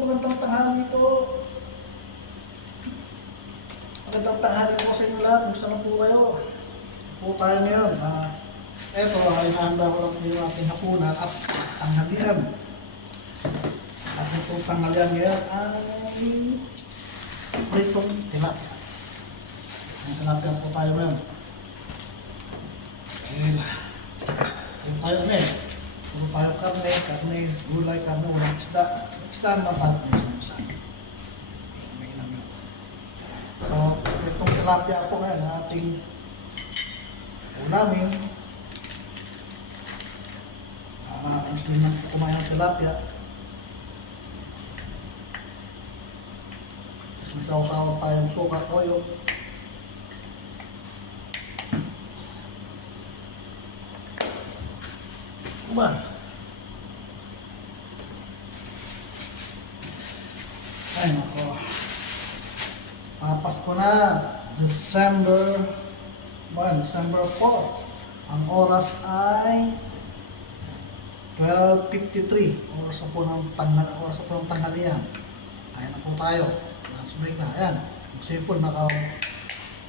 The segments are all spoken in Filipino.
magandang tanghali po. Magandang tanghali po sa inyo lahat. Kumusta na po kayo? Po tayo ngayon. Ah, eto, ay nahanda ko lang po yung ating hapunan at tanghalian. At itong tanghalian ngayon ay pritong tilapia. Ang tilapia po tayo ngayon. Ayun. Ayun tayo ngayon. Puro tayo karne, karne, gulay, karne, walang isda. Naman tayo kung sa yun. So, itong tilapia po ngayon, ang ating ulamin. Uh, Nakakamiss din na kumain ng tilapia. Tapos may sawsawan tayong suka, toyo. Ba? Ay, nako. Papasko na. December 1, December 4. Ang oras ay 12.53. Oras na po ng tanghal, oras na po ng tanghalian. Ayan na po tayo. Lunch break na. Ayan. Simple, naka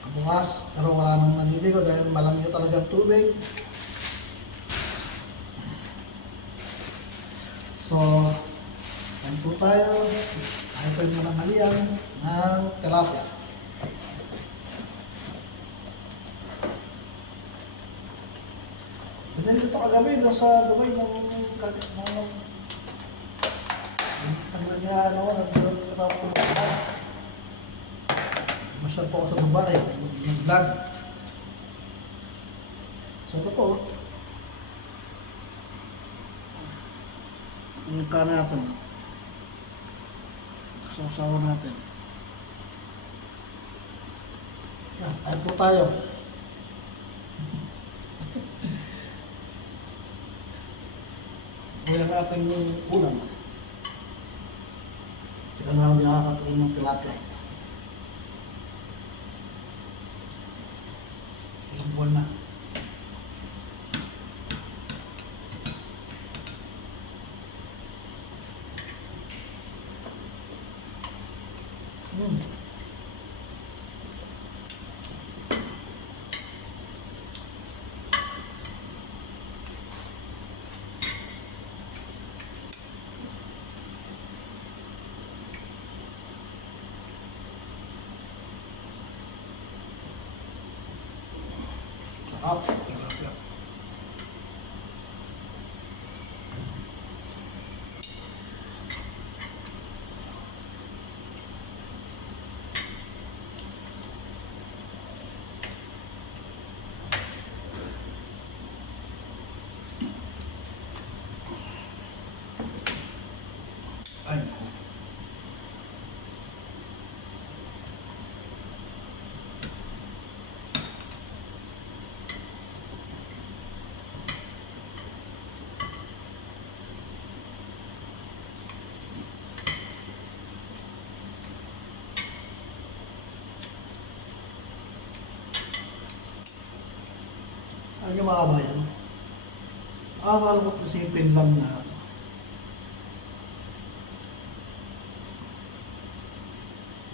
kabukas. Pero wala nang naliligo dahil malamig talaga tubig. So, yan po tayo. Tayo po yung mga halian ng tilapia. Pwede nito kagabi doon sa Dubai nung kag nung nag-ano ako, nag-ano ako Masyal po ako sa Dubai, nag-vlog. So ito po, yung ka natin. Sasawa natin. Yan, ay po tayo. Kaya ang ating ulam. Ito na lang nakakatingin ng tilapia. Ilang buwan na. 转。Ano yung mga kabayan? Akala ko isipin lang na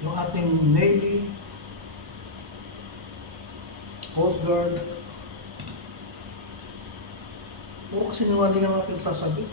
yung ating Navy, Coast Guard, puro kasi niwalingan ang pinagsasabi.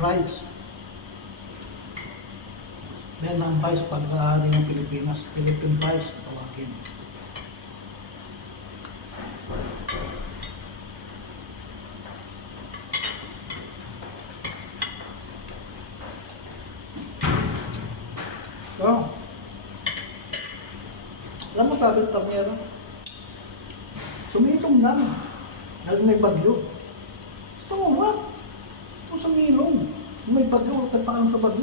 rice. Meron ang rice pag ng Pilipinas. Philippine rice, tawagin. So, alam mo sabi ng tangera, sumilong lang dahil may bagyo.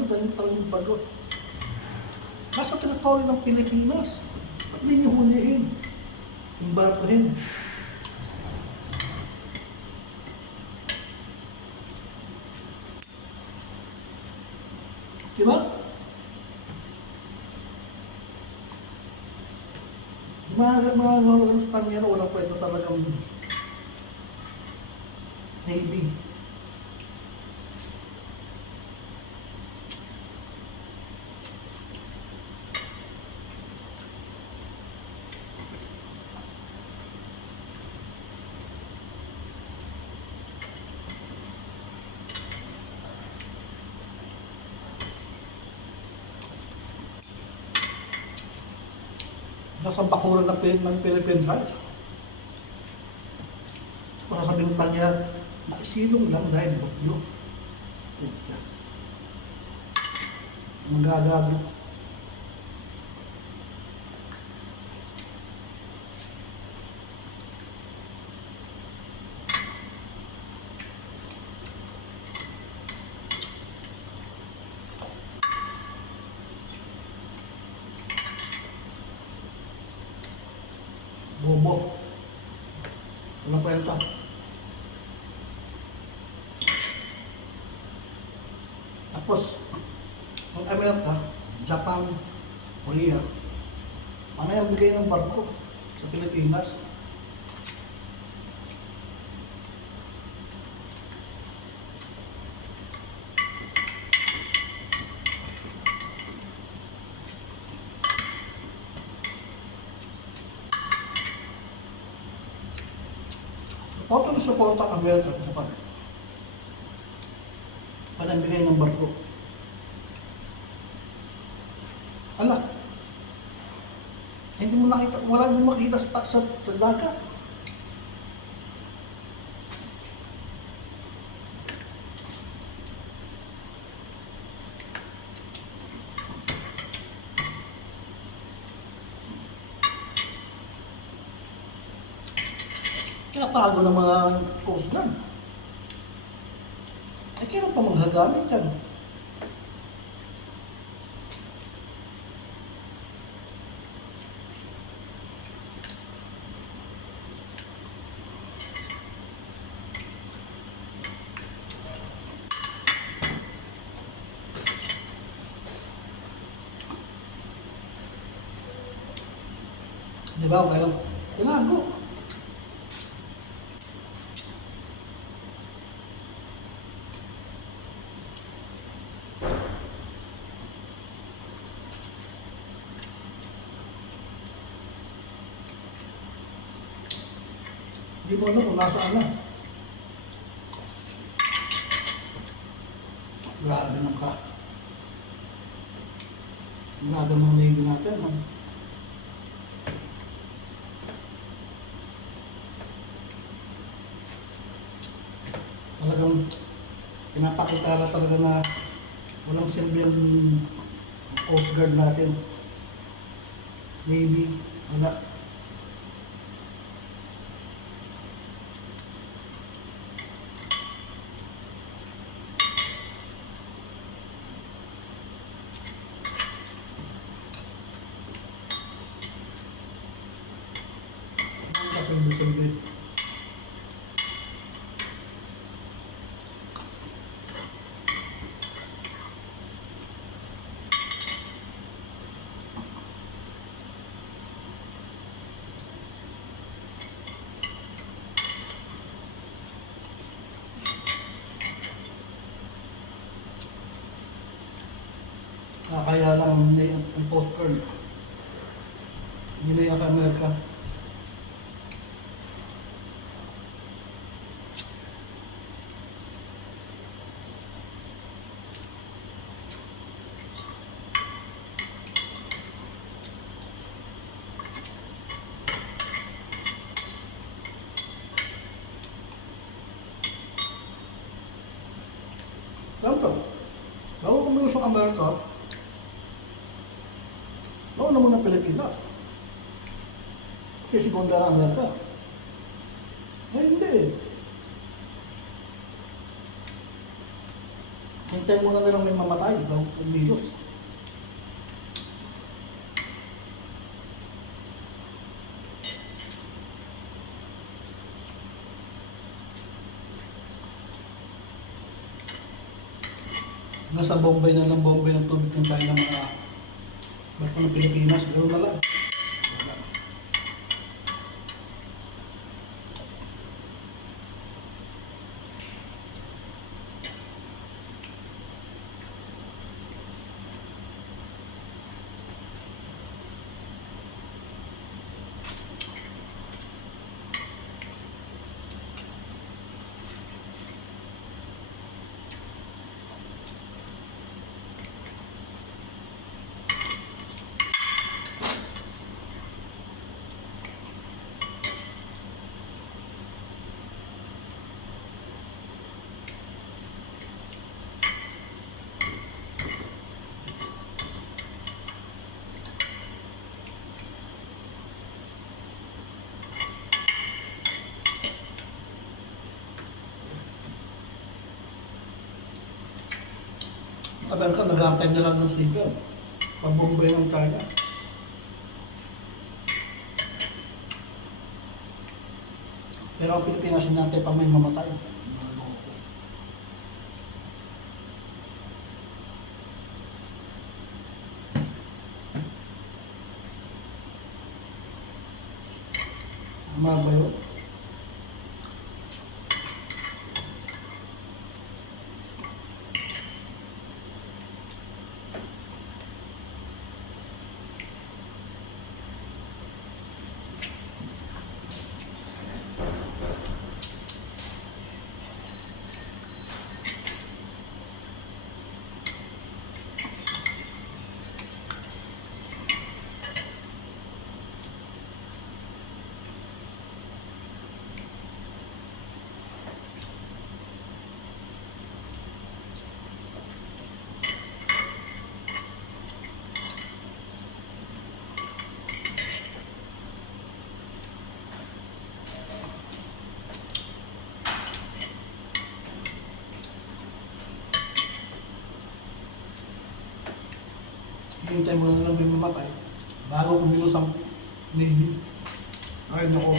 May bagyo. Nasa teritoryo ng Pilipinas. Ba't di nyo huliin? Barkohin. Di ba? Mga mga mga sa Tamiera, walang kwento talagang Navy. Nasa bakuran ng, ng Philippine Rights. Masasabihin pa niya, naisilong lang dahil bagyo. Magagago. Bobo. Walang kwenta. Tapos, ang Amerika, Japan, Korea, panay ang bigay ng barko sa Pilipinas. Suporta na suporta ang Amerika at Japan. Panay ang bigay ng barko. Ala, hindi mo nakita, wala mo makita sa, sa, sa dagat. Kinatago ng mga Coast Guard. Eh, kailan pa magagamit yan? Di ba? Okay lang. Tinago. Mo alam kung nasaan na. Grabe ng ka. Grabe ng Navy natin. no? Talagang pinapakita na talaga na walang silbi ang Coast Guard natin. Navy, wala. Ah, kaya lang hindi ang ang postcard. Hindi na yata Amerika. Ganito. Bago kami sa Amerika, noon naman ng Pilipinas. Na Amerika. Eh, hindi. Hintay muna nilang may mamatay bago kumilos. Nasa Bombay na lang Bombay ng tubig ng tayo ng mga bato ng Pilipinas. Ganoon na lang. Sabi ka, nag-aantay na lang ng sigaw. Pambombay ng kaya. Pero ang Pilipinas natin pag may mamatay. Mga loko. Tama ba yun? Hintay mo na lang may mamatay bago kumilos ang Navy. Ay, nako.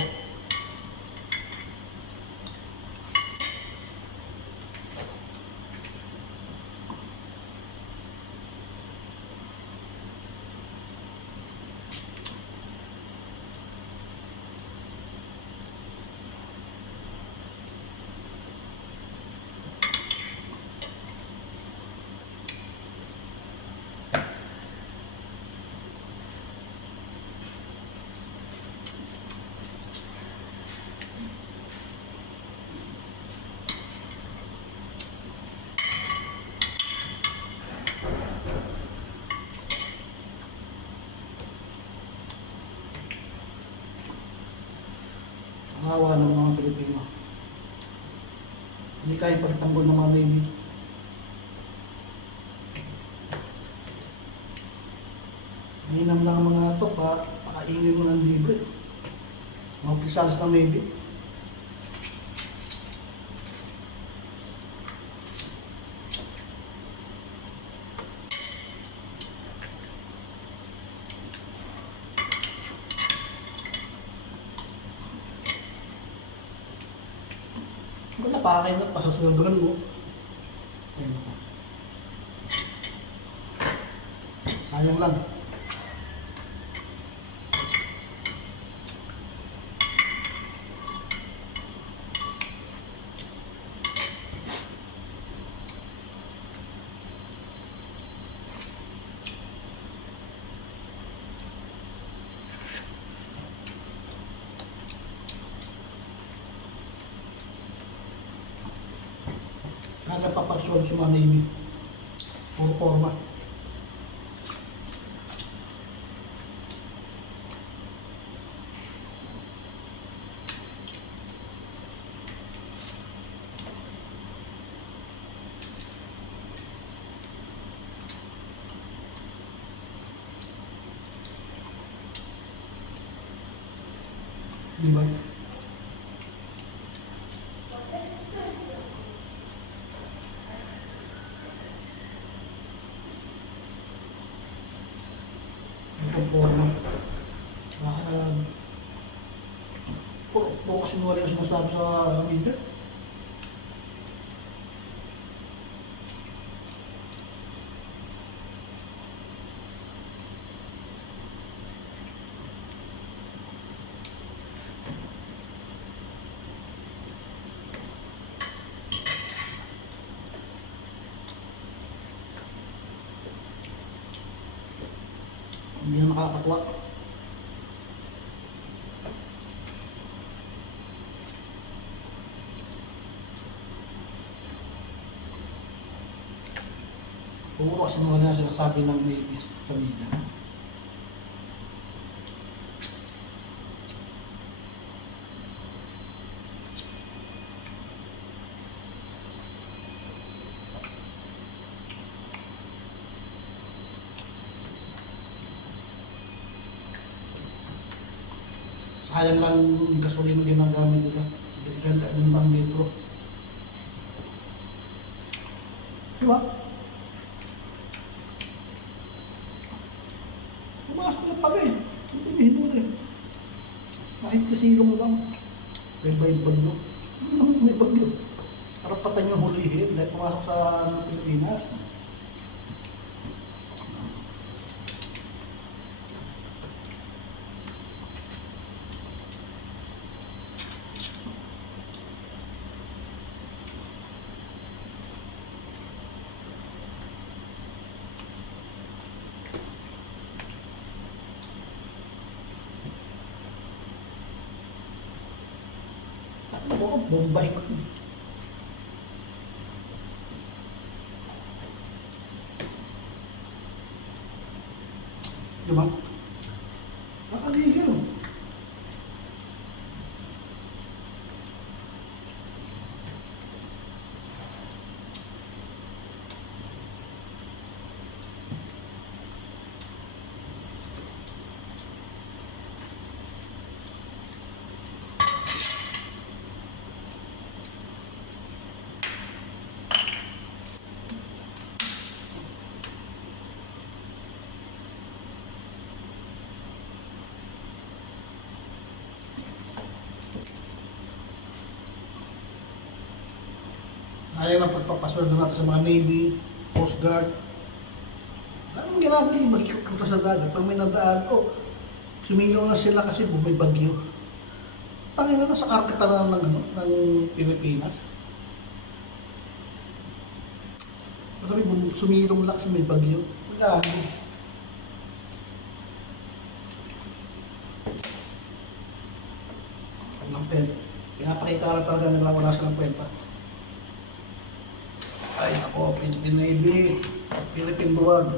Ang hawa ng mga Pilipino. Hindi kaya pagtanggol ng mga Navy. Mahinam lang ang mga to pa, pakainin mo ng libre. Opisyalis ng Navy. Wala pa kayo na pasasweldohan mo. Ayun. Sayang lang. Papaswal sa mga Navy. Puro forma. Puro, puro kasi nung yung sinasabi sa media. Hindi na nakakatuwa. Puro kasi mga na sinasabi ng ladies sa media. Sayang lang yung gasolina ginagamit nila. Ganda ng bang litro. Diba? Pa rin. Hindi na hinuli. Kahit kasilong lang. May may bagyo. Ano may bagyo? Karapatan yung hulihin dahil pumasok sa ano, Pilipinas. Ano ko, Bombay ko. Di ba? Nakagigil. Ayaw ng pagpapasweldo natin sa mga Navy, Coast Guard. Anong ginagawa yung mag-ikot sa dagat? Pag may nadaan, oh, sumilong na sila kasi may bagyo. Tangin na sa karkata na ng, ano, ng Pilipinas. Sabi, sumilong lang kasi may bagyo. Gago. Walang pen. Pinapakita lang talaga nila wala silang kwenta. Ay, ako, Philippine Navy, Buwag.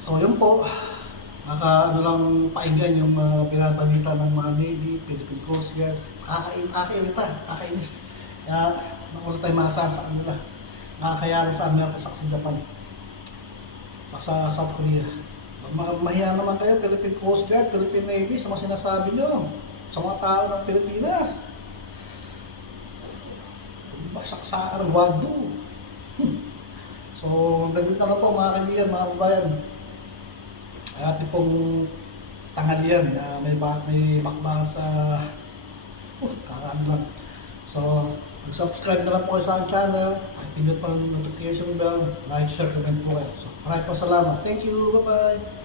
So, yun po. Naka, ano lang, painggan yung mga pinabalita ng mga Navy, Philippine Coast Guard. Kakain, kakainita, kakainis. Kaya, wala tayong masasabi sa kanila. Nakakaya lang sa Amerika sa Japan. Sa South Korea. Mahiya naman kayo, Philippine Coast Guard, Philippine Navy, sa mga sinasabi nyo, sa mga tao ng Pilipinas. Basaksaan ng. Hmm. So, ganito na po mga kaibigan, mga kabayan. Ay ating pong tanghalian na may, ba may bakbakan sa... Uh, kakaan lang. So, mag-subscribe na lang po kayo sa channel. Pindot pa ng notification bell. Like, share, comment po kayo. So, maraming po salamat. Thank you. Bye-bye.